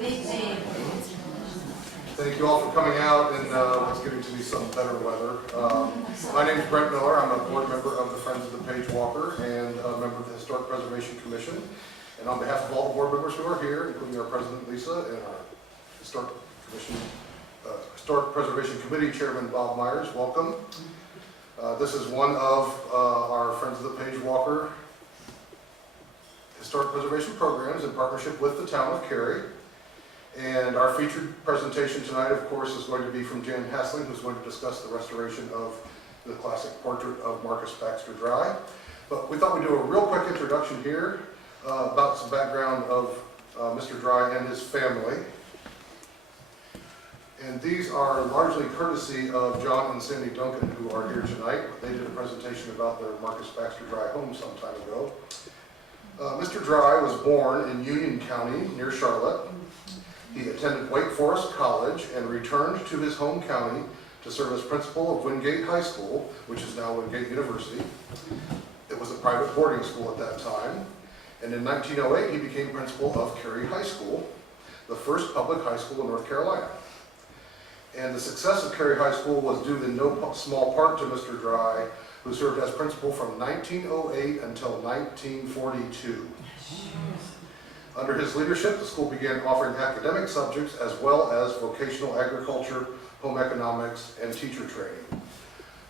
Good evening. Thank you all for coming out and what's getting to be some better weather. My name is Brent Miller. I'm a board member of the Friends of the Page Walker and a member of the Historic Preservation Commission. And on behalf of all the board members who are here, including our President Lisa and our Historic Preservation Committee Chairman Bob Myers, welcome. This is one of our Friends of the Page Walker Historic Preservation programs in partnership with the town of Cary. And our featured presentation tonight, of course, is going to be from Janet Hessling, who's going to discuss the restoration of the classic portrait of Marcus Baxter Dry. But we thought we'd do a real quick introduction here about some background of Mr. Dry and his family. And these are largely courtesy of John and Sandy Duncan, who are here tonight. They did a presentation about their Marcus Baxter Dry home some time ago. Mr. Dry was born in Union County near Charlotte. He attended Wake Forest College and returned to his home county to serve as principal of Wingate High School, which is now Wingate University. It was a private boarding school at that time. And in 1908, he became principal of Cary High School, the first public high school in North Carolina. And the success of Cary High School was due in no small part to Mr. Dry, who served as principal from 1908 until 1942. Under his leadership, the school began offering academic subjects as well as vocational agriculture, home economics, and teacher training.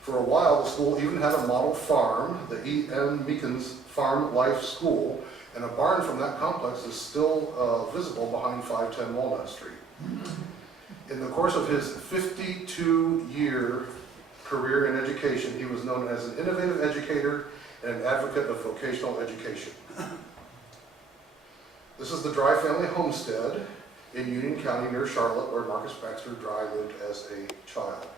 For a while, the school even had a model farm, the E.M. Meekins Farm Life School, and a barn from that complex is still visible behind 510 Walnut Street. In the course of his 52-year career in education, he was known as an innovative educator and an advocate of vocational education. This is the Dry family homestead in Union County near Charlotte, where Marcus Baxter Dry lived as a child.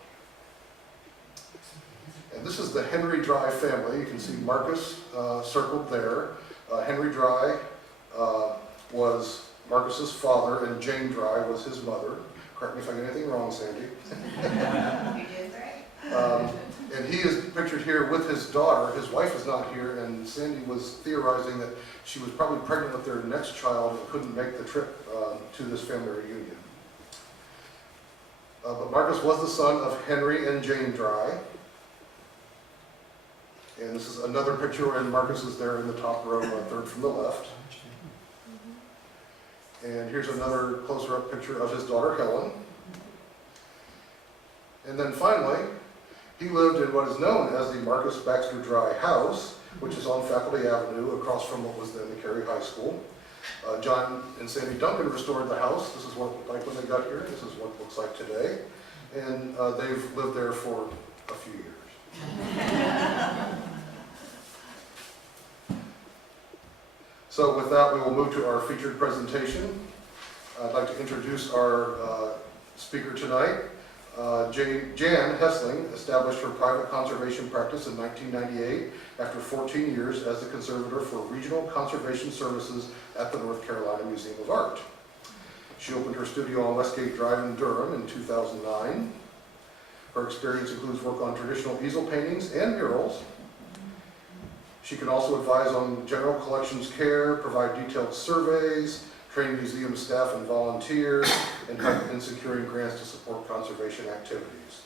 And this is the Henry Dry family. You can see Marcus circled there. Henry Dry was Marcus's father, and Jane Dry was his mother. Correct me if I get anything wrong, Sandy. You did great. And he is pictured here with his daughter. His wife is not here, and Sandy was theorizing that she was probably pregnant with their next child and couldn't make the trip to this family reunion. But Marcus was the son of Henry and Jane Dry. And this is another picture, and Marcus is there in the top row, third from the left. And here's another closer-up picture of his daughter, Helen. And then finally, he lived in what is known as the Marcus Baxter Dry House, which is on Faculty Avenue across from what was then the Cary High School. John and Sandy Duncan restored the house. This is what it looked like when they got here. This is what it looks like today. And they've lived there for a few years. So with that, we will move to our featured presentation. I'd like to introduce our speaker tonight. Janet Hessling established her private conservation practice in 1998 after 14 years as the conservator for regional conservation services at the North Carolina Museum of Art. She opened her studio on Westgate Drive in Durham in 2009. Her experience includes work on traditional easel paintings and murals. She can also advise on general collections care, provide detailed surveys, train museum staff and volunteers, and help in securing grants to support conservation activities.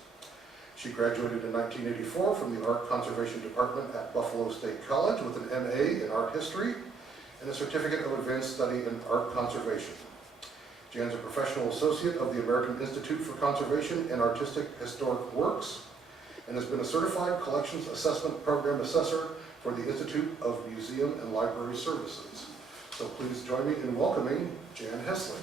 She graduated in 1984 from the Art Conservation Department at Buffalo State College with an MA in Art History and a Certificate of Advanced Study in Art Conservation. Jan's a professional associate of the American Institute for Conservation and Artistic Historic Works and has been a certified collections assessment program assessor for the Institute of Museum and Library Services. So please join me in welcoming Jan Hessling.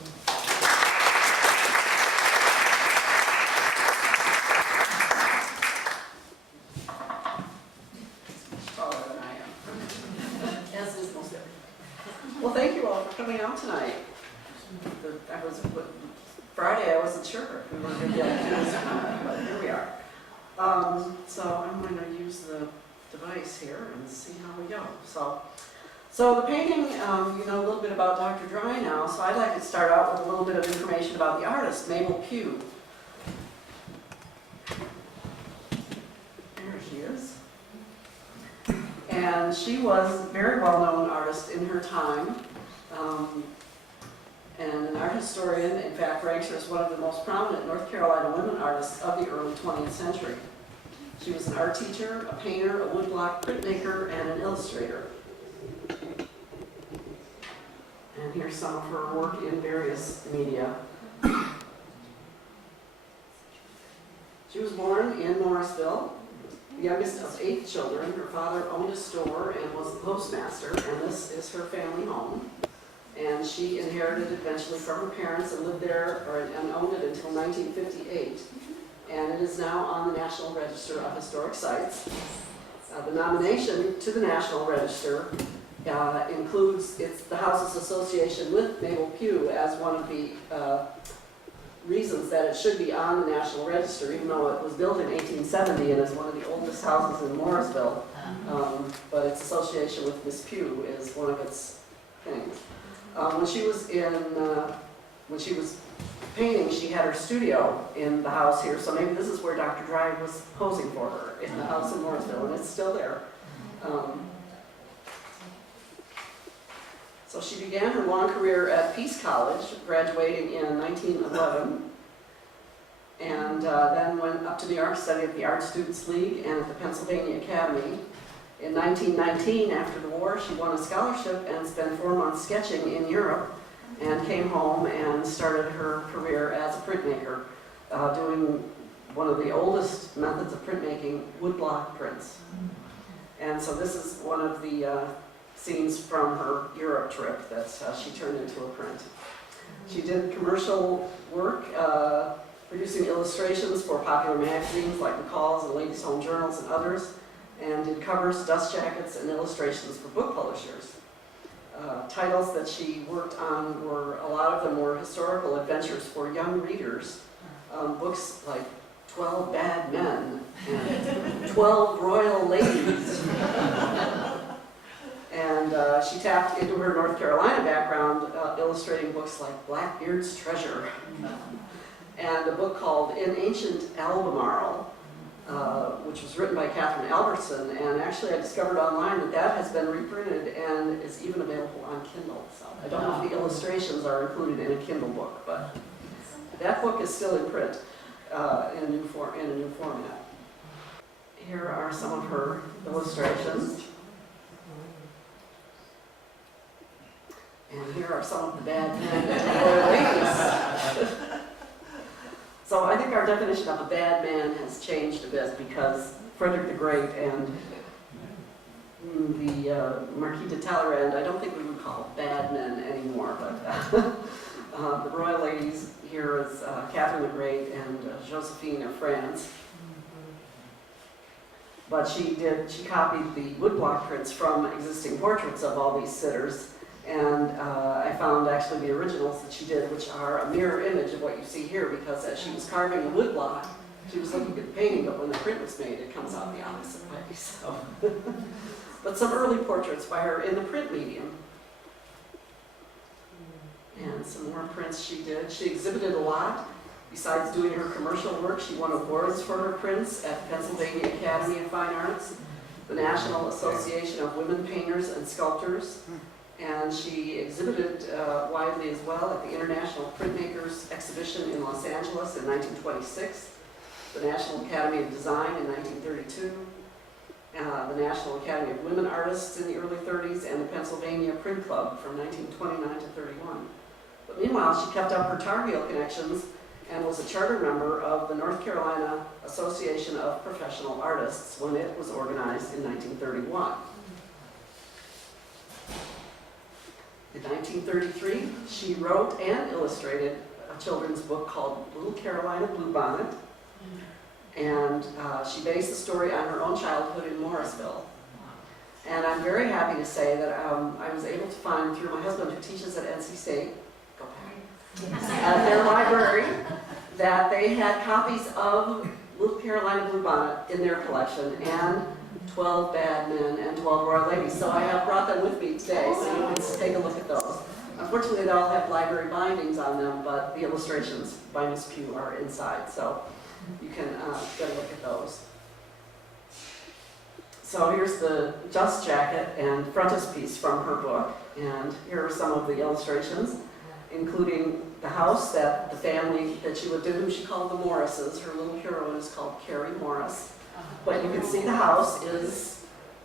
Taller than I am. As is most everything. Well, thank you all for coming out tonight. Friday, I wasn't sure if we were going to be able to do this or not, but here we are. So I'm going to use the device here and see how we go. So the painting, you know a little bit about Dr. Dry now, so I'd like to start out with a little bit of information about the artist, Mabel Pugh. There she is. And she was a very well-known artist in her time. and an art historian, in fact, ranks her as one of the most prominent North Carolina women artists of the early 20th century. She was an art teacher, a painter, a woodblock printmaker, and an illustrator. And here's some of her work in various media. She was born in Morrisville, the youngest of 8 children. Her father owned a store and was the postmaster, and this is her family home. And she inherited it eventually from her parents and lived there and owned it until 1958. And it is now on the National Register of Historic Sites. The nomination to the National Register includes the house's association with Mabel Pugh as one of the reasons that it should be on the National Register, even though it was built in 1870 and is one of the oldest houses in Morrisville. But its association with Miss Pugh is one of its things. When she was painting, she had her studio in the house here, so maybe this is where Dr. Dry was posing for her, in the house in Morrisville, and it's still there. So she began her long career at Peace College, graduating in 1911, and then went up to New York, studied at the Art Students League and at the Pennsylvania Academy. In 1919, after the war, she won a scholarship and spent 4 months sketching in Europe, and came home and started her career as a printmaker, doing one of the oldest methods of printmaking, woodblock prints. And so this is one of the scenes from her Europe trip that she turned into a print. She did commercial work, producing illustrations for popular magazines like McCall's and Ladies' Home Journals and others, and did covers, dust jackets, and illustrations for book publishers. Titles that she worked on were, a lot of them were historical adventures for young readers. Books like 12 Bad Men and 12 Royal Ladies. And she tapped into her North Carolina background, illustrating books like Blackbeard's Treasure and a book called In Ancient Albemarle, which was written by Catherine Albertson, and actually I discovered online that that has been reprinted and is even available on Kindle. So I don't know if the illustrations are included in a Kindle book, but that book is still in print in a new format. Here are some of her illustrations. And here are some of the bad men and ladies. So I think our definition of a bad man has changed a bit because Frederick the Great and the Marquis de Talleyrand, I don't think we would call bad men anymore, but the royal ladies here is Catherine the Great and Josephine of France. But she copied the woodblock prints from existing portraits of all these sitters. And I found actually the originals that she did, which are a mirror image of what you see here, because as she was carving the woodblock, she was looking at the painting, but when the print was made, it comes out the opposite way. So. But some early portraits by her in the print medium. And some more prints she did. She exhibited a lot. Besides doing her commercial work, she won awards for her prints at the Pennsylvania Academy of Fine Arts, the National Association of Women Painters and Sculptors, and she exhibited widely as well at the International Printmakers Exhibition in Los Angeles in 1926, the National Academy of Design in 1932, the National Academy of Women Artists in the early 30s, and the Pennsylvania Print Club from 1929 to 31. But meanwhile, she kept up her Tar Heel connections and was a charter member of the North Carolina Association of Professional Artists when it was organized in 1931. In 1933, she wrote and illustrated a children's book called Little Carolina Bluebonnet, and she based the story on her own childhood in Morrisville. And I'm very happy to say that I was able to find through my husband, who teaches at NC State, at their library, that they had copies of Little Carolina Bluebonnet in their collection, and 12 Bad Men and 12 Royal Ladies. So I have brought them with me today, so you can take a look at those. Unfortunately, they all have library bindings on them, but the illustrations by Miss Pugh are inside, so you can get a look at those. So here's the dust jacket and frontispiece from her book, and here are some of the illustrations. including the house that the family that she lived in, who she called the Morrises. Her little heroine is called Carrie Morris. But you can see the house is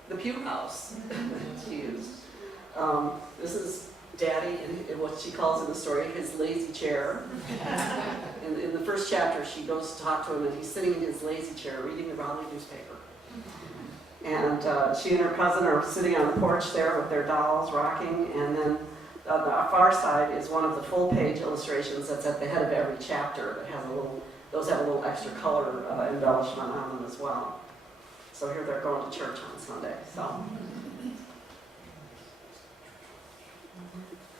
the Pugh house that she used. This is Daddy, and what she calls in the story, his lazy chair. In the first chapter, she goes to talk to him, and he's sitting in his lazy chair reading the Raleigh newspaper. And she and her cousin are sitting on the porch there with their dolls rocking, and then on the far side is one of the full-page illustrations that's at the head of every chapter that has a little, those have a little extra color embellishment on them as well. So here they're going to church on Sunday.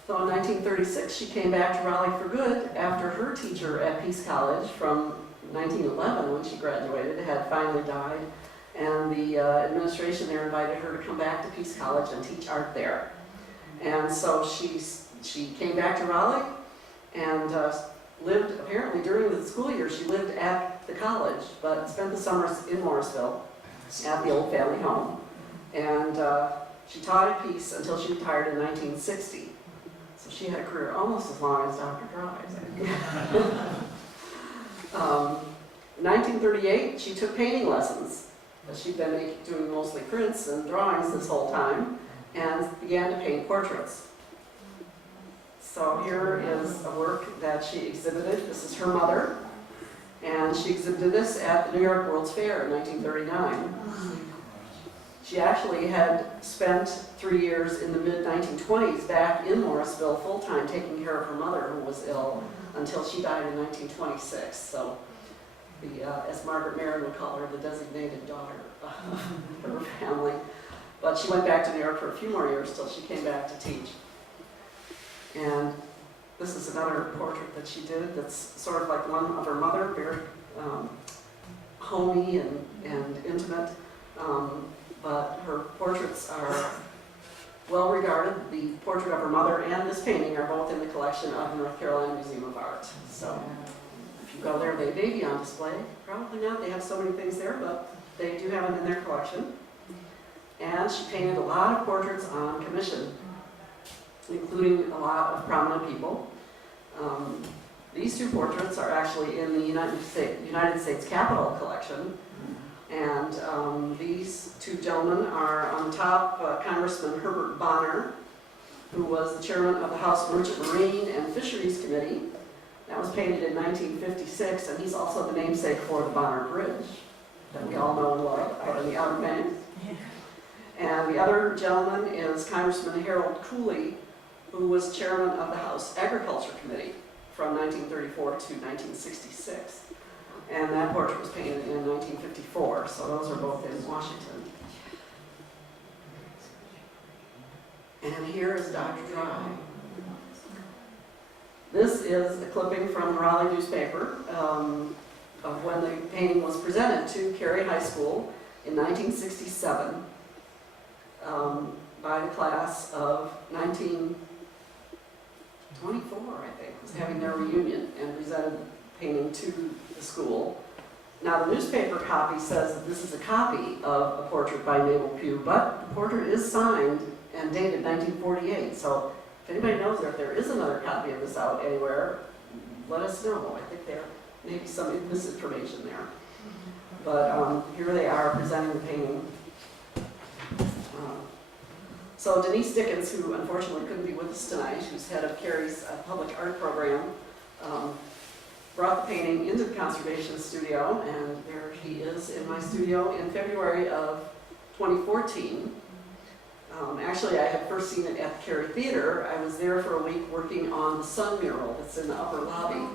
So in 1936, she came back to Raleigh for good after her teacher at Peace College from 1911, when she graduated, had finally died. And the administration there invited her to come back to Peace College and teach art there. And so she came back to Raleigh and lived, apparently during the school year, she lived at the college, but spent the summers in Morrisville at the old family home. And she taught at Peace until she retired in 1960. So she had a career almost as long as Dr. Dry's. In 1938, she took painting lessons. She'd been doing mostly prints and drawings this whole time, and began to paint portraits. So here is a work that she exhibited. This is her mother, and she exhibited this at the New York World's Fair in 1939. She actually had spent 3 years in the mid-1920s back in Morrisville full-time taking care of her mother, who was ill, until she died in 1926. So, as Margaret Marion would call her, the designated daughter of her family. But she went back to New York for a few more years till she came back to teach. And this is another portrait that she did that's sort of like one of her mother, very homey and intimate. But her portraits are well regarded. The portrait of her mother and this painting are both in the collection of the North Carolina Museum of Art. So if you go there, they may be on display. Probably not, they have so many things there, but they do have them in their collection. And she painted a lot of portraits on commission, including a lot of prominent people. These two portraits are actually in the United States Capitol collection. And these two gentlemen are on top, Congressman Herbert Bonner, who was the chairman of the House Merchant Marine and Fisheries Committee. That was painted in 1956, and he's also the namesake for the Bonner Bridge that we all know and love out in the Outer Banks. And the other gentleman is Congressman Harold Cooley, who was chairman of the House Agriculture Committee from 1934 to 1966. And that portrait was painted in 1954, so those are both in Washington. And here is Dr. Dry. This is a clipping from the Raleigh newspaper of when the painting was presented to Cary High School in 1967 by the class of 1924, I think, was having their reunion and presented the painting to the school. Now the newspaper copy says that this is a copy of a portrait by Mabel Pugh, but the portrait is signed and dated 1948. So if anybody knows if there is another copy of this out anywhere, let us know. I think there may be some misinformation there. But here they are presenting the painting. So Denise Dickens, who unfortunately couldn't be with us tonight, who's head of Cary's public art program, brought the painting into the conservation studio, and there he is in my studio in February of 2014. Actually, I had first seen it at the Cary Theater. I was there for a week working on the sun mural that's in the upper lobby,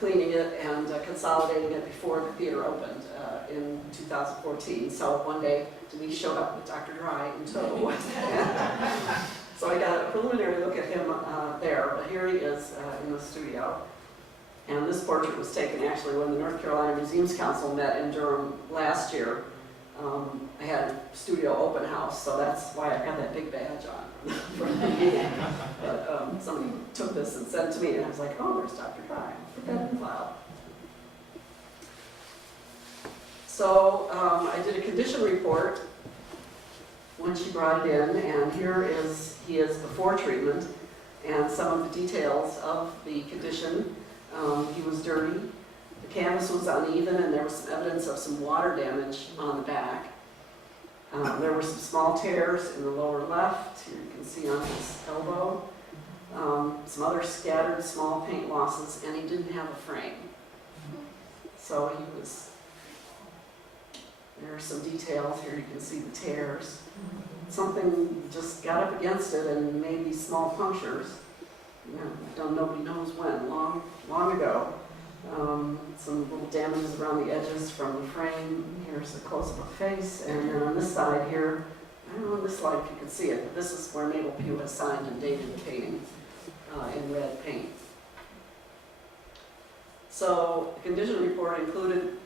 cleaning it and consolidating it before the theater opened in 2014. So one day, Denise showed up with Dr. Dry in tow. So I got a preliminary look at him there, but here he is in the studio. And this portrait was taken actually when the North Carolina Museums Council met in Durham last year. I had a studio open house, so that's why I got that big badge on from the meeting. But somebody took this and sent it to me, and I was like, oh, there's Dr. Dry. Put that in the file. So I did a condition report when she brought it in, and here he is before treatment. and some of the details of the condition. He was dirty, the canvas was uneven, and there was some evidence of some water damage on the back. There were some small tears in the lower left, here you can see on his elbow. Some other scattered small paint losses, and he didn't have a frame. So there are some details here, you can see the tears. Something just got up against it and made these small punctures. Nobody knows when, long ago. Some little damages around the edges from the frame. Here's a close-up of face, and then on this side here, I don't know on this slide if you can see it, but this is where Mabel Pugh has signed and dated the painting in red paint. So the condition report included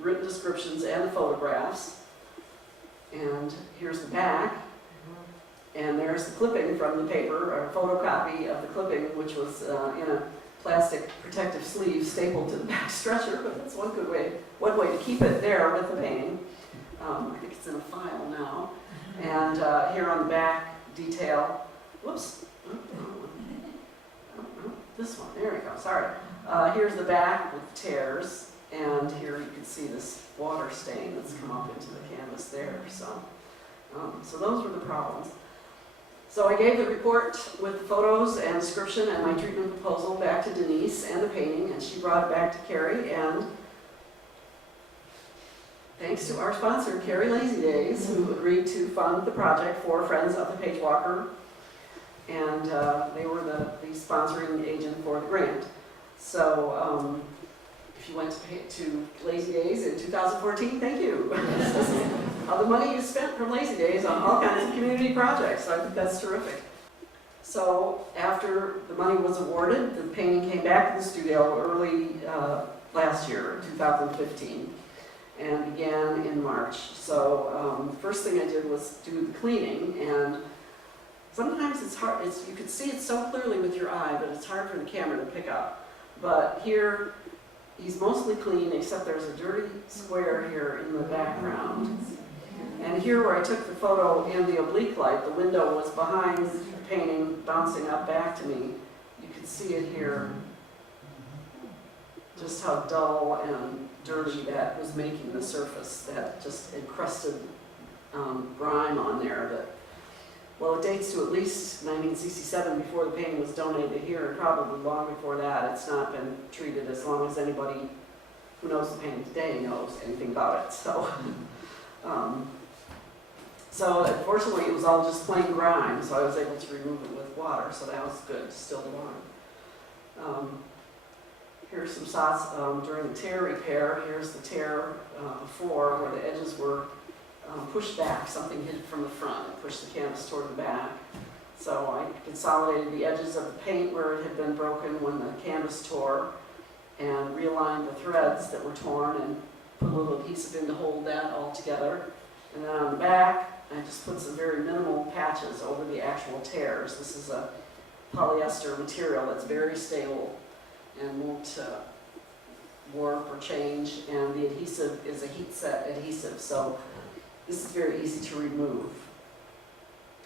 written descriptions and the photographs. And here's the back. And there's the clipping from the paper, or a photocopy of the clipping, which was in a plastic protective sleeve stapled to the back stretcher, but that's one way to keep it there with the painting. I think it's in a file now. And here on the back, detail, whoops, this one, there we go, sorry. Here's the back with tears, and here you can see this water stain that's come up into the canvas there. So those were the problems. So I gave the report with the photos and description and my treatment proposal back to Denise and the painting, and she brought it back to Carrie, and thanks to our sponsor, Carrie Lazy Days, who agreed to fund the project for Friends of the Page Walker, and they were the sponsoring agent for the grant. So if you went to Lazy Days in 2014, thank you. This is how the money is spent from Lazy Days on all kinds of community projects. So I think that's terrific. So after the money was awarded, the painting came back to the studio early last year, 2015, and began in March. So the first thing I did was do the cleaning, and sometimes it's hard, you can see it so clearly with your eye, but it's hard for the camera to pick up. But here, he's mostly clean, except there's a dirty square here in the background. And here where I took the photo in the oblique light, the window was behind the painting, bouncing up back to me. You can see it here, just how dull and dirty that was making the surface, that just encrusted grime on there. That, well, it dates to at least 1967, before the painting was donated here, and probably long before that. It's not been treated as long as anybody who knows the painting today knows anything about it. So unfortunately, it was all just plain grime, so I was able to remove it with water, so that was good, still the water. Here's some shots during the tear repair. Here's the tear before, where the edges were pushed back. Something hit it from the front and pushed the canvas toward the back. So I consolidated the edges of the paint where it had been broken when the canvas tore, and realigned the threads that were torn and put a little adhesive in to hold that all together. And then on the back, I just put some very minimal patches over the actual tears. This is a polyester material that's very stable and won't warp or change, and the adhesive is a heat set adhesive, so this is very easy to remove,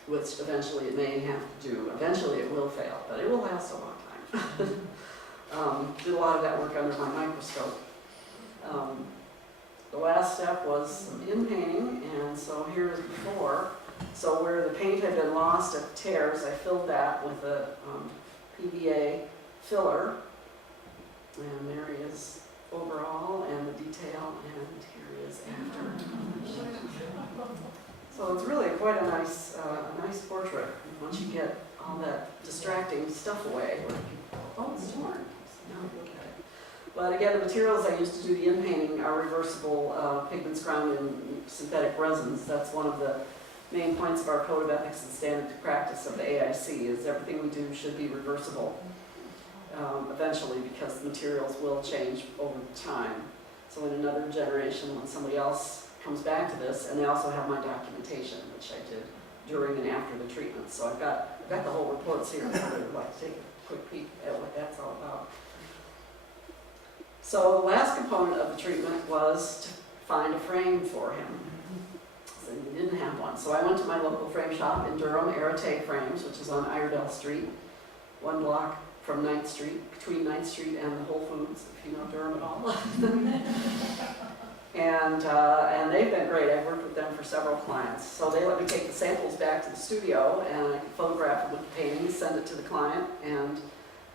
which eventually it may have to do. Eventually it will fail, but it will last a long time. Did a lot of that work under my microscope. The last step was some inpainting, and so here's before. So where the paint had been lost at the tears, I filled that with a PVA filler. And there he is overall, and the detail, and here he is after. So it's really quite a nice portrait once you get all that distracting stuff away. Oh, it's torn. Now look at it. But again, the materials I used to do the inpainting are reversible pigments ground in synthetic resins. That's one of the main points of our code of ethics and standard practice of the AIC, is everything we do should be reversible eventually, because the materials will change over time. So in another generation, when somebody else comes back to this, and they also have my documentation, which I did during and after the treatment. So I've got the whole reports here, if I would like to take a quick peek at what that's all about. So the last component of the treatment was to find a frame for him. So They didn't have one. So I went to my local frame shop in Durham, Arate Frames, which is on Iredell Street, 1 block from 9th Street, between 9th Street and the Whole Foods, if you know Durham at all. And they've been great. I've worked with them for several clients. So they let me take the samples back to the studio, and I can photograph it with the paintings, send it to the client, and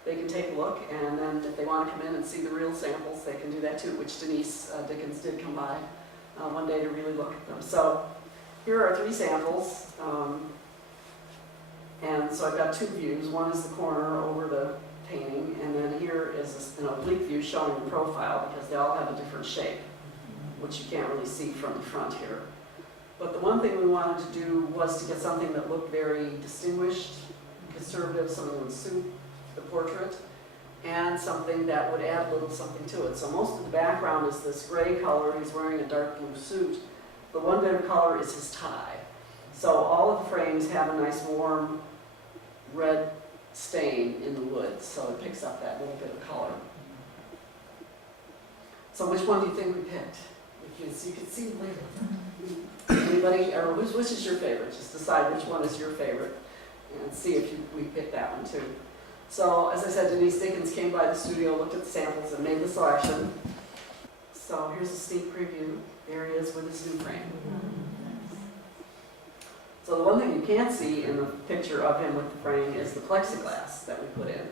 they can take a look. And then if they want to come in and see the real samples, they can do that too, which Denise Dickens did come by one day to really look at them. So here are 3 samples. And so I've got 2 views. One is the corner over the painting, and then here is an oblique view showing the profile, because they all have a different shape, which you can't really see from the front here. But the one thing we wanted to do was to get something that looked very distinguished, conservative, something that would suit the portrait, and something that would add a little something to it. So most of the background is this gray color. He's wearing a dark blue suit. The one bit of color is his tie. So all of the frames have a nice warm red stain in the wood, so it picks up that little bit of color. So which one do you think we picked? You can see later. Anybody, or which is your favorite? Just decide which one is your favorite and see if we picked that one too. So as I said, Denise Dickens came by the studio, looked at the samples, and made the selection. So here's a sneak preview. There he is with his new frame. So the one thing you can't see in the picture of him with the frame is the plexiglass that we put in,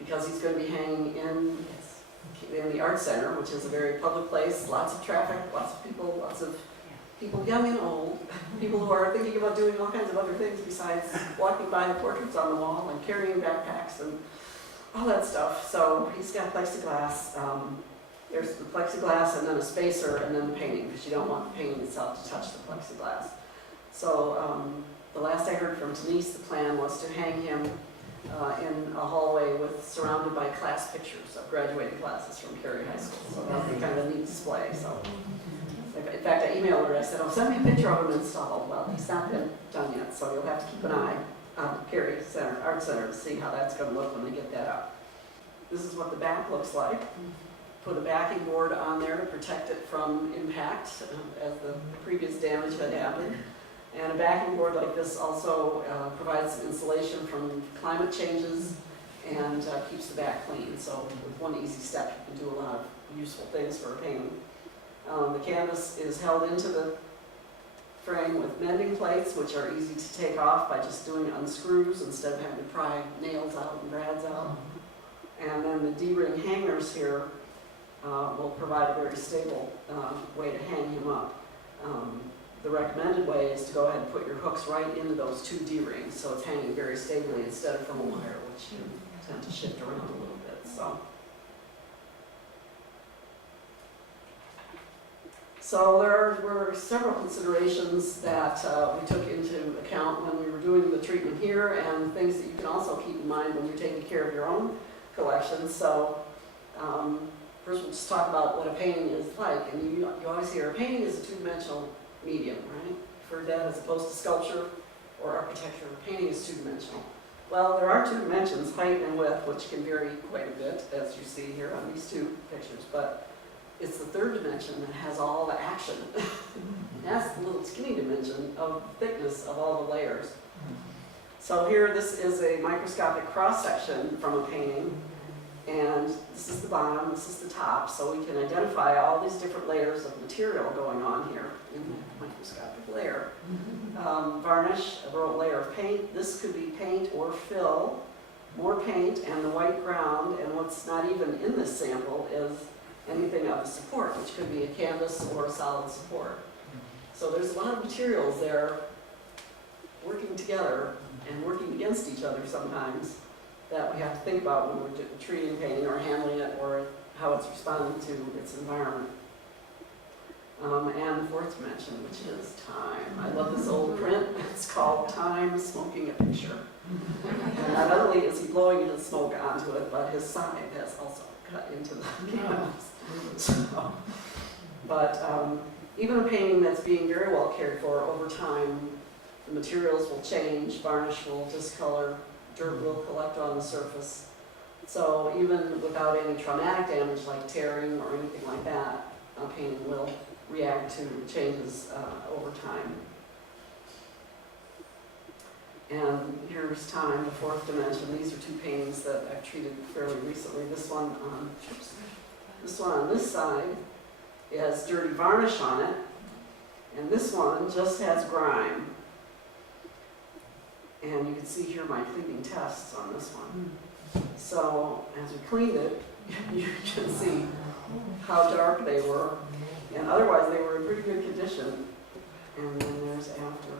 because he's going to be hanging in the art center, which is a very public place, lots of traffic, lots of people young and old, people who are thinking about doing all kinds of other things besides walking by the portraits on the wall and carrying backpacks and all that stuff. So he's got plexiglass. There's the plexiglass and then a spacer and then the painting, because you don't want the painting itself to touch the plexiglass. So the last I heard from Denise, the plan was to hang him in a hallway surrounded by class pictures of graduating classes from Cary High School. So that would be kind of a neat display. So, in fact, I emailed her. I said, "Oh, send me a picture of him installed." Well, he's not been done yet, so you'll have to keep an eye on Cary Art Center to see how that's going to look when they get that up. This is what the back looks like. Put a backing board on there to protect it from impact, as the previous damage had happened. And a backing board like this also provides some insulation from climate changes and keeps the back clean. So with one easy step, you can do a lot of useful things for a painting. The canvas is held into the frame with mending plates, which are easy to take off by just doing unscrews instead of having to pry nails out and brads out. And then the D-ring hangers here will provide a very stable way to hang him up. The recommended way is to go ahead and put your hooks right into those 2 D-rings, so it's hanging very stably instead of from a wire, which you tend to shift around a little bit. So there were several considerations that we took into account when we were doing the treatment here, and things that you can also keep in mind when you're taking care of your own collection. So first we'll just talk about what a painting is like. And you always hear a painting is a 2-dimensional medium, right? For that, as opposed to sculpture or architecture, painting is 2-dimensional. Well, there are 2 dimensions, height and width, which can vary quite a bit, as you see here on these 2 pictures. But it's the 3rd dimension that has all the action. That's the little skinny dimension of thickness of all the layers. So here, this is a microscopic cross-section from a painting. And this is the bottom, this is the top, so we can identify all these different layers of material going on here in the microscopic layer. Varnish, a layer of paint. This could be paint or fill, more paint, and the white ground. And what's not even in this sample is anything of a support, which could be a canvas or a solid support. So there's a lot of materials there working together and working against each other sometimes, that we have to think about when we're treating painting or handling it, or how it's responding to its environment. And the 4th dimension, which is time. I love this old print. It's called Time Smoking a Picture. And not only is he blowing his smoke onto it, but his side has also cut into the canvas. So, but even a painting that's being very well cared for over time, the materials will change, varnish will discolor, dirt will collect on the surface. So even without any traumatic damage like tearing or anything like that, a painting will react to changes over time. And here's time, the fourth dimension. These are two paintings that I've treated fairly recently. This one on this side has dirty varnish on it, and this one just has grime. And you can see here my cleaning tests on this one. So as we cleaned it, you can see how dark they were, and otherwise they were in pretty good condition. And then there's after.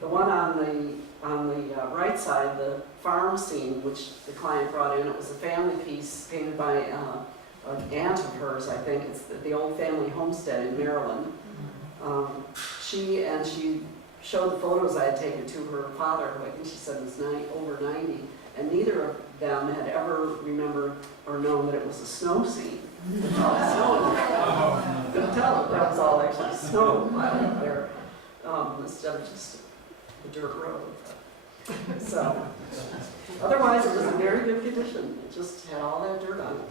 The one on the right side, the farm scene, which the client brought in, it was a family piece painted by an aunt of hers, I think. It's the old family homestead in Maryland. She showed the photos I had taken to her father, who I think she said was over 90, and neither of them had ever remembered or known that it was a snow scene. Couldn't tell that was all actually snow out there, instead of just a dirt road. So, otherwise it was in very good condition. It just had all that dirt on it.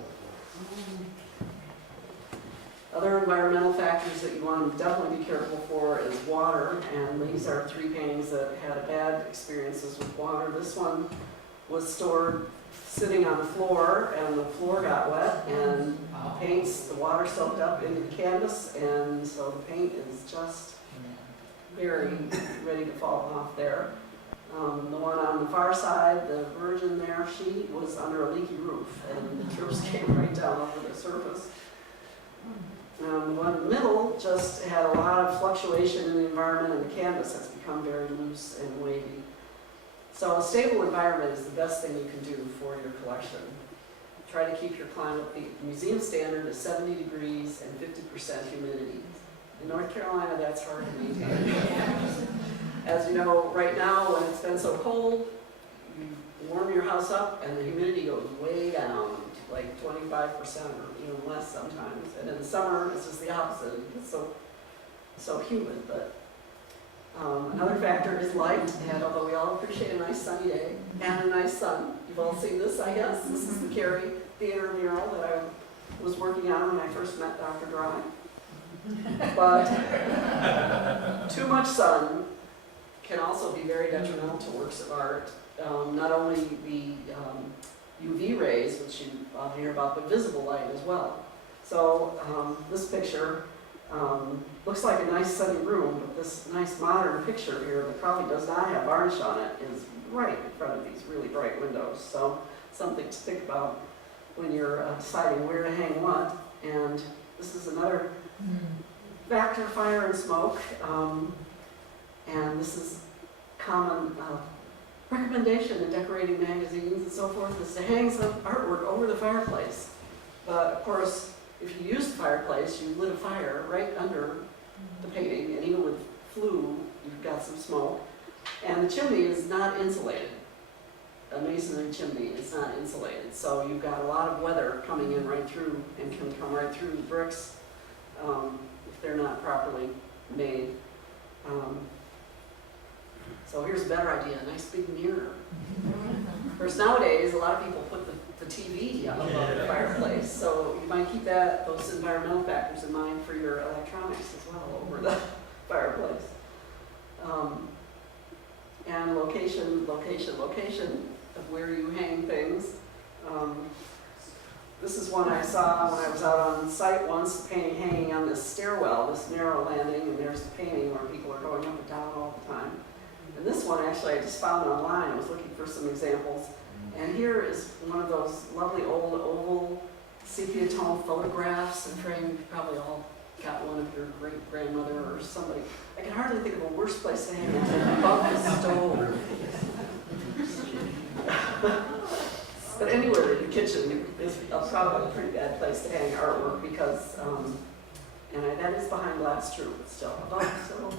Other environmental factors that you want to definitely be careful for is water, and these are three paintings that had bad experiences with water. This one was stored sitting on the floor, and the floor got wet, and the water soaked up into the canvas, and so the paint is just very ready to fall off there. The one on the far side, the Virgin there, she was under a leaky roof, and the drips came right down over the surface. The one in the middle just had a lot of fluctuation in the environment, and the canvas has become very loose and wavy. So a stable environment is the best thing you can do for your collection. Try to keep your climate, the museum standard is 70 degrees and 50% humidity. In North Carolina, that's hard to maintain. As you know, right now, when it's been so cold, you warm your house up and the humidity goes way down to like 25% or even less sometimes. And in the summer, it's just the opposite. It's so humid. But another factor is light, and although we all appreciate a nice sunny day and a nice sun, you've all seen this, I guess. This is the Cary Theater mural that I was working on when I first met Dr. Dry. But too much sun can also be very detrimental to works of art. Not only the UV rays, which you hear about, but visible light as well. So this picture looks like a nice sunny room, but this nice modern picture here that probably does not have varnish on it is right in front of these really bright windows. So something to think about when you're deciding where to hang what. And this is another factor, fire and smoke. And this is common recommendation in decorating magazines and so forth, is to hang some artwork over the fireplace. But of course, if you use the fireplace, you lit a fire right under the painting, and even with flue, you've got some smoke. And the chimney is not insulated. A masonry chimney is not insulated, so you've got a lot of weather coming in right through, and can come right through the bricks if they're not properly made. So here's a better idea, a nice big mirror. Of course, nowadays, a lot of people put the TV above the fireplace, so you might keep those environmental factors in mind for your electronics as well over the fireplace. And location of where you hang things. This is one I saw when I was out on site once, the painting hanging on this stairwell, this narrow landing, and there's the painting where people are going up and down all the time. And this one, actually, I just found online. I was looking for some examples. And here is one of those lovely old oval sepia tone photographs and framed. You've probably all got one of your great-grandmother or somebody. I can hardly think of a worse place to hang it than above the stove. But anywhere in the kitchen is probably a pretty bad place to hang artwork because, that is behind glass too, but still above the stove.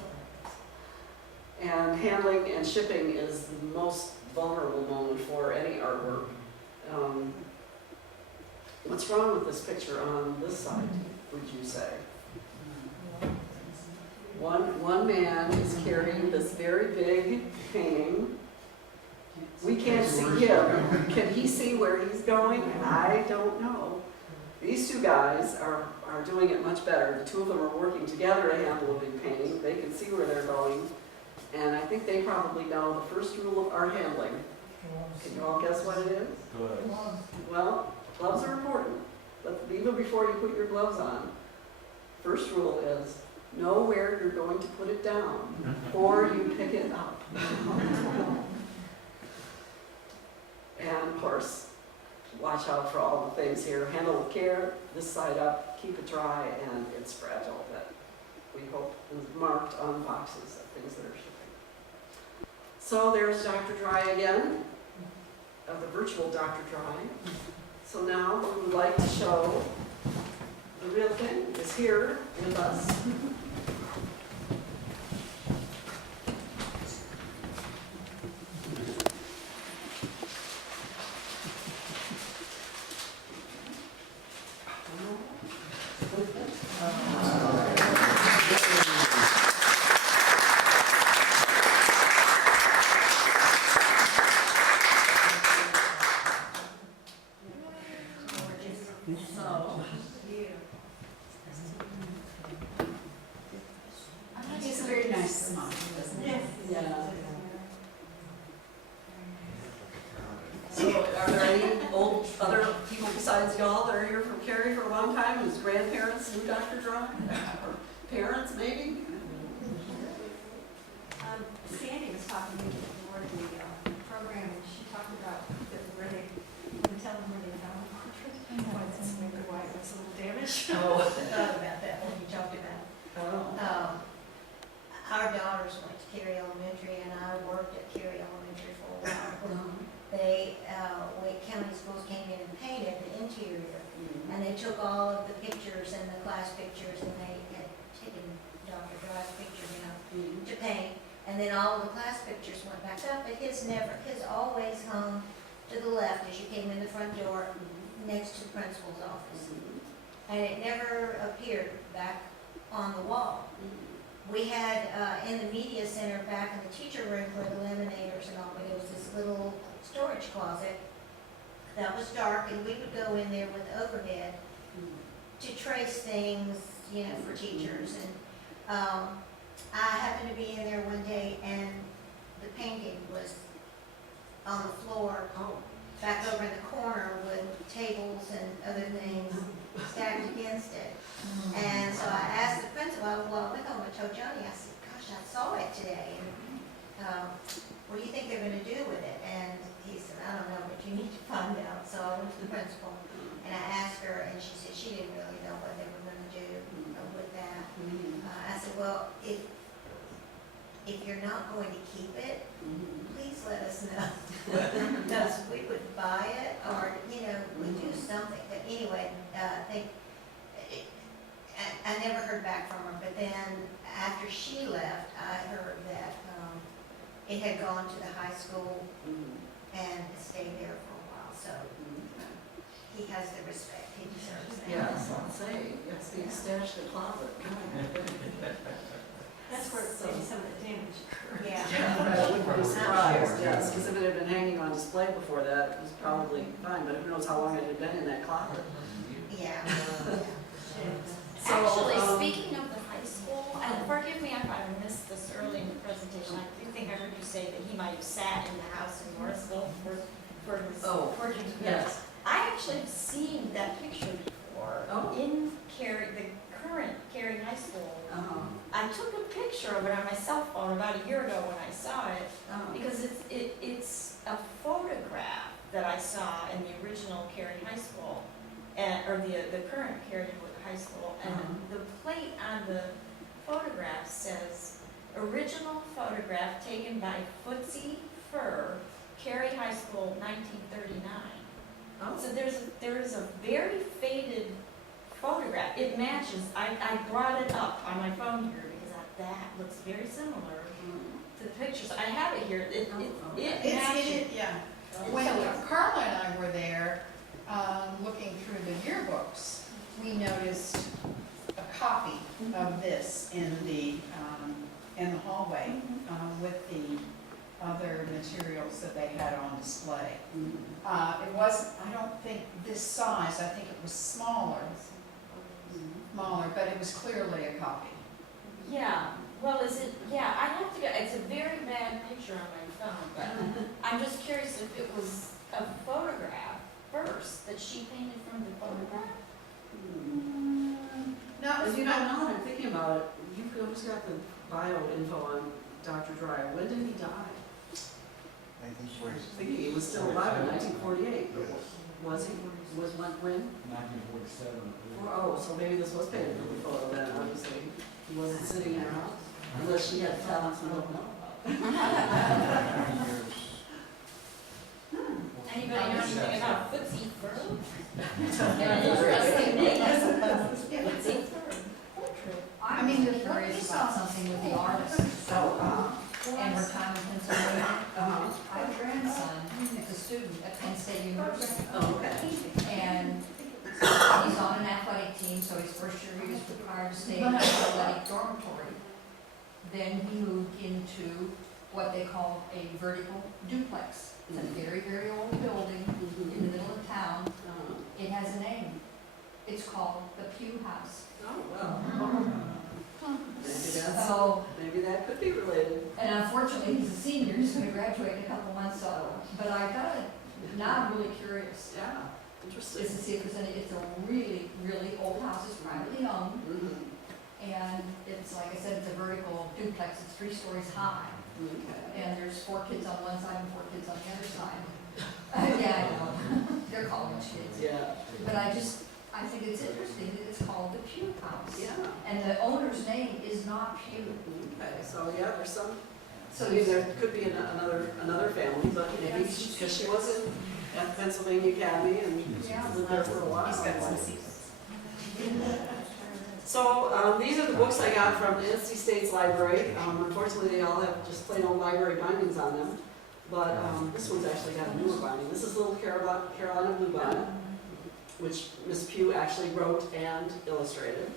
And handling and shipping is the most vulnerable moment for any artwork. What's wrong with this picture on this side, would you say? One man is carrying this very big painting. We can't see him. Can he see where he's going? I don't know. These two guys are are doing it much better. The two of them are working together to handle a big painting. They can see where they're going. And I think they probably know the first rule of art handling. Can you all guess what it is? Well, gloves are important. But even before you put your gloves on, first rule is know where you're going to put it down before you pick it up. And of course, watch out for all the things here. Handle with care, this side up, keep it dry, and it's fragile. That we hope is marked on boxes of things that are shipping. So there's Dr. Dry again, the virtual Dr. Dry. So now we would like to show the real thing is here with us. It's a very nice smile, isn't it? Yeah. So are there any other people besides y'all that are here from Cary for a long time, whose grandparents knew Dr. Dry? Or parents, maybe? Sandy was talking to me before the program, and she talked about where they, we tell them where they found the portrait. It's maybe why it was a little damaged. Oh. I thought about that when you talked about it. Oh. Our daughters went to Cary Elementary, and I worked at Cary Elementary for a while. They, county schools came in and painted the interior, and they took all of the pictures and the class pictures, and they had taken Dr. Dry's picture down to paint. And then all of the class pictures went back up, but his always hung to the left as you came in the front door, next to the principal's office. And it never appeared back on the wall. We had, in the media center back in the teacher room for the laminators and all, but it was this little storage closet that was dark, and we would go in there with overhead to trace things, you know, for teachers. And I happened to be in there one day, and the painting was on the floor, back over in the corner with tables and other things stacked against it. And so I asked the principal, I went home and told Johnny, I said, gosh, I saw it today. And what do you think they're going to do with it? And he said, I don't know, but you need to find out. So I went to the principal, and I asked her, and she said she didn't really know what they were going to do with that. I said, well, if you're not going to keep it, please let us know. Because we would buy it, or, you know, we do something. But anyway, I never heard back from her, but then after she left, I heard that it had gone to the high school and stayed there for a while. So he has the respect he deserves. Yes, I'll say, it's being stashed in the closet. That's where maybe some of the damage occurred. I wouldn't be surprised, yes, because if it had been hanging on display before that, it was probably fine, but who knows how long it had been in that closet. Yeah. So, Actually, speaking of the high school, and forgive me if I missed this early in the presentation, I do think I heard you say that he might have sat in the house in Morrisville for his portrait. Yes. I actually have seen that picture before in Cary, the current Cary High School. I took a picture of it on my cell phone about a year ago when I saw it, because it's a photograph that I saw in the original Cary High School, or the current Cary High School, and the plate on the photograph says, original photograph taken by Footsie Fur, Cary High School, 1939. So there is a very faded photograph. It matches. I brought it up on my phone here because that looks very similar to the pictures. I have it here. It matches. Yeah. When Carla and I were there, looking through the yearbooks, we noticed a copy of this in the hallway with the other materials that they had on display. It wasn't, I don't think this size, I think it was smaller. smaller, but it was clearly a copy. Yeah, well, is it, yeah, I have to go, it's a very bad picture on my phone, but I'm just curious if it was a photograph first that she painted from the photograph? No, And you know, now that I'm thinking about it, you've always got the bio info on Dr. Dry. When did he die? I was thinking he was still alive in 1948. Was he? Was when? 1947. Oh, so maybe this was painted from the photo then, obviously. He wasn't sitting in her house. Unless she had talents we don't know about. Anybody know anything about footsie fur? Footsie fur. I mean, you're curious about something with the artist, So, and her time in Pennsylvania. uh-huh. I have a grandson who's a student at Penn State University, Oh, okay. and he's on an athletic team, so his first year he was required to stay in an athletic dormitory. Then he moved into what they call a vertical duplex. It's a very, very old building in the middle of town. It has a name. It's called the Pugh House. Oh, well. So, Maybe that could be related. and unfortunately, he's a senior, he's gonna graduate in a couple months, so, but I gotta, now I'm really curious, Yeah, is to interesting. see if there's any, it's a really, really old house, it's privately owned, Mhm. and it's, like I said, it's a vertical duplex, it's 3 stories high, Okay. and there's 4 kids on one side and 4 kids on the other side. Yeah, I know, they're college kids, Yeah, but I think it's interesting that it's called the Pugh House. yeah. And the owner's name is not Pugh. Okay, so yeah, there's some, So I mean, there could be another family, but maybe because she was at Pennsylvania Academy and Yeah. lived there for a while. He's got some secrets. So, these are the books I got from the NC State's library. Unfortunately, they all have just plain old library bindings on them. But, this one's actually got a newer binding. This is Little Carolina Bluebonnet, which Miss Pugh actually wrote and illustrated.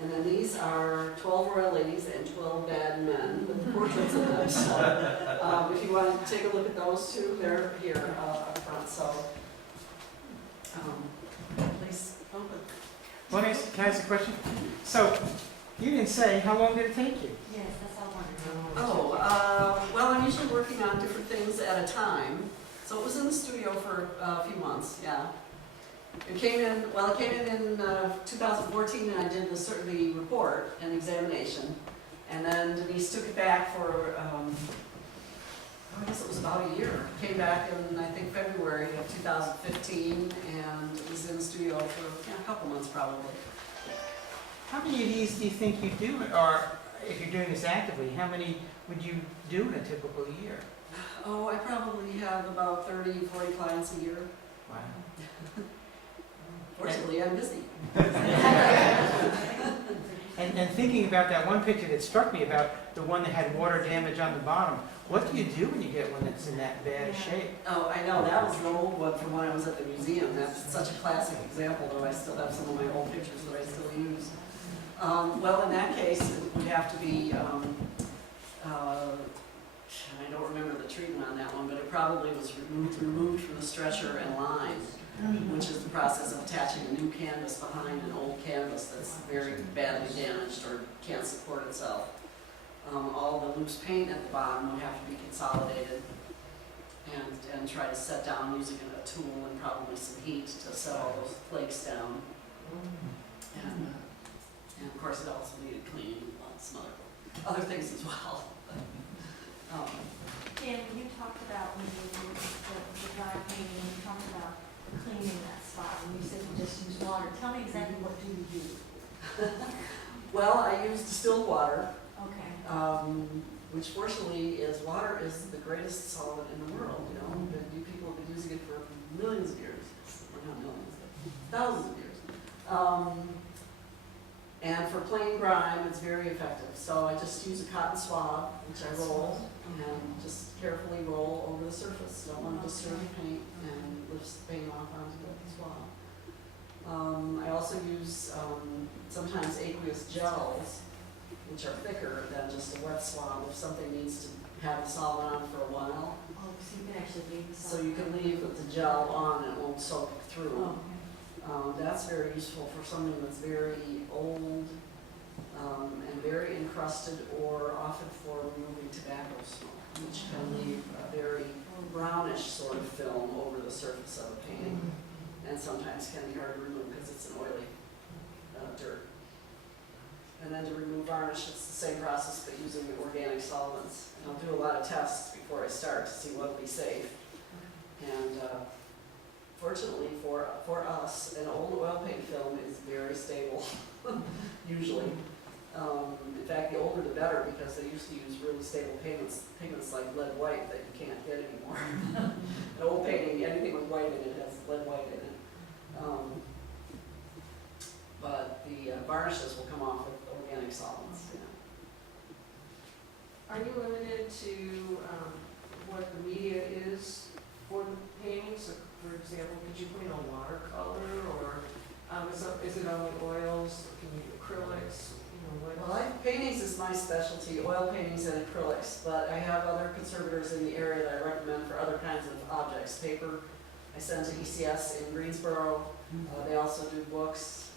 And then these are 12 royal ladies and 12 bad men with portraits of them. So, if you want to take a look at those two, they're here up front. So, please open. Can I ask a question? So, you didn't say, how long did it take you? Yes, that's all I wanted to know. Oh, well, I'm usually working on different things at a time. So it was in the studio for a few months, yeah. It came in 2014 and I did the report and examination. And then Denise took it back for, I guess it was about a year. It came back in, I think, February of 2015 and it was in the studio for a couple months probably. How many of these do you think you do, or if you're doing this actively, how many would you do in a typical year? Oh, I probably have about 30, 40 clients a year. Wow. Fortunately, I'm busy. And thinking about that one picture that struck me about the one that had water damage on the bottom, what do you do when you get one that's in that bad shape? Oh, I know, that was the old one from when I was at the museum. That's such a classic example, though I still have some of my old pictures that I still use. Well, in that case, it would have to be, I don't remember the treatment on that one, but it probably was removed from the stretcher and lined, which is the process of attaching a new canvas behind an old canvas that's very badly damaged or can't support itself. All the loose paint at the bottom would have to be consolidated and try to set down using a tool and probably some heat to set all those flakes down. And of course, it also needed cleaning and some other things as well. Dan, when you talked about when you did the dry painting, you talked about cleaning that spot, and you said you just use water. Tell me exactly what do you do? Well, I use distilled water, Okay. which fortunately water is the greatest solvent in the world, you know. You people have been using it for millions of years, or not millions, but thousands of years. And for plain grime, it's very effective. So I just use a cotton swab, which I roll, and just carefully roll over the surface. Don't want to disturb the paint, and lifts the paint off onto the swab. I also use sometimes aqueous gels, which are thicker than just a wet swab if something needs to have the solvent on for a while. Oh, so you can actually leave the So you can leave with the gel on and it won't soak through. Oh, okay. That's very useful for someone that's very old and very encrusted, or often for removing tobacco smoke, which can leave a very brownish sort of film over the surface of a painting, and sometimes can be hard to remove because it's an oily dirt. And then to remove varnish, it's the same process but using organic solvents. And I'll do a lot of tests before I start to see what will be safe. And fortunately for us, an old oil paint film is very stable, usually. In fact, the older the better, because they used to use really stable pigments like lead white that you can't get anymore. An old painting, anything with white in it has lead white in it. But the varnishes will come off with organic solvents. Are you limited to what the media is for the paintings? So, for example, could you paint on watercolor, or is it only oils? Can you do acrylics? Well, paintings is my specialty, oil paintings and acrylics, but I have other conservators in the area that I recommend for other kinds of objects. Paper, I send to ECS in Greensboro. They also do books.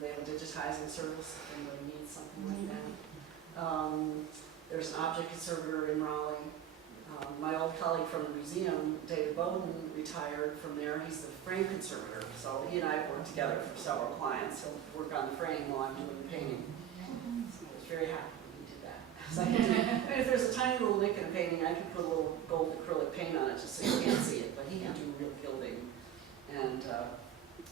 They have a digitizing service if anybody needs something like that. There's an object conservator in Raleigh. My old colleague from the museum, David Bowden, retired from there. He's the frame conservator. So he and I have worked together for several clients. He'll work on the frame while I'm doing the painting. So I was very happy when he did that. So I mean, if there's a tiny little nick in a painting, I can put a little gold acrylic paint on it just so you can't see it. But he can do real gilding and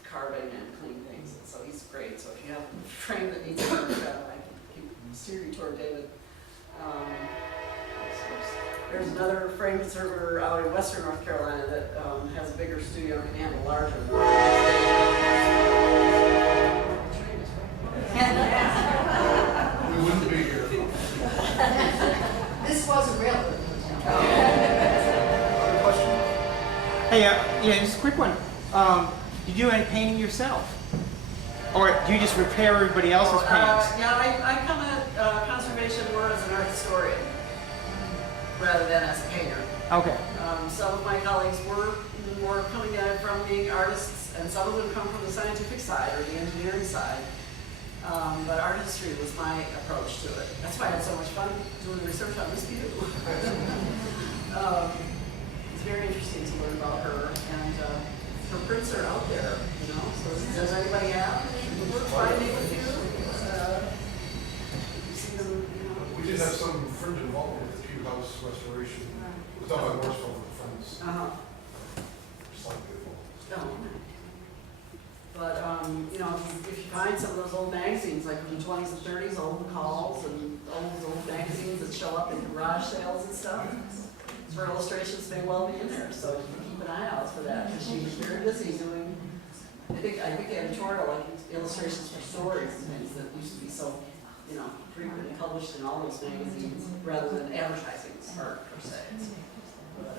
carving and clean things. And so he's great. So if you have a frame that needs a haircut, I can steer you toward David. There's another frame conservator out in western North Carolina that has a bigger studio and can handle larger. We wouldn't be here. This was a real good Other question? Hey, yeah, just a quick one. Do you do any painting yourself? Or do you just repair everybody else's paintings? Yeah, I come at conservation more as an art historian rather than as a painter. Okay. Some of my colleagues were more coming at it from being artists, and some of them come from the scientific side or the engineering side. But art history was my approach to it. That's why I had so much fun doing the research on Miss Pugh. It's very interesting to learn about her, and her prints are out there, you know. So does anybody have work by me with you? You see them, you know. We did have some fringe involvement with the Pugh House restoration. It was done by Morrisville with friends. Slightly involved. No. But, you know, if you find some of those old magazines, like from the 20s and 30s, old calls and old magazines that show up in garage sales and stuff, her illustrations may well be in there, so you can keep an eye out for that, because she's very busy doing, I think the editorial, like illustrations for stories and things that used to be so, you know, frequently published in all those magazines, rather than advertising art per se. But,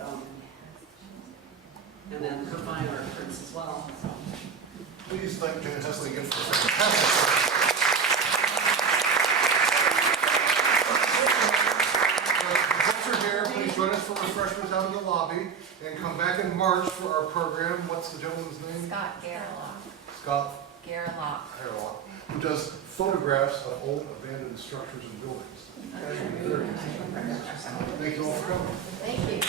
and then her fine art prints as well, so. Please thank Janet Hessling again for a fantastic. Please join us for refreshments out in the lobby, and come back in March for our program. What's the gentleman's name? Scott Gerlach. Scott Gerlach. Gerlach, who does photographs of old abandoned structures and buildings. Thank you all for coming. Thank you.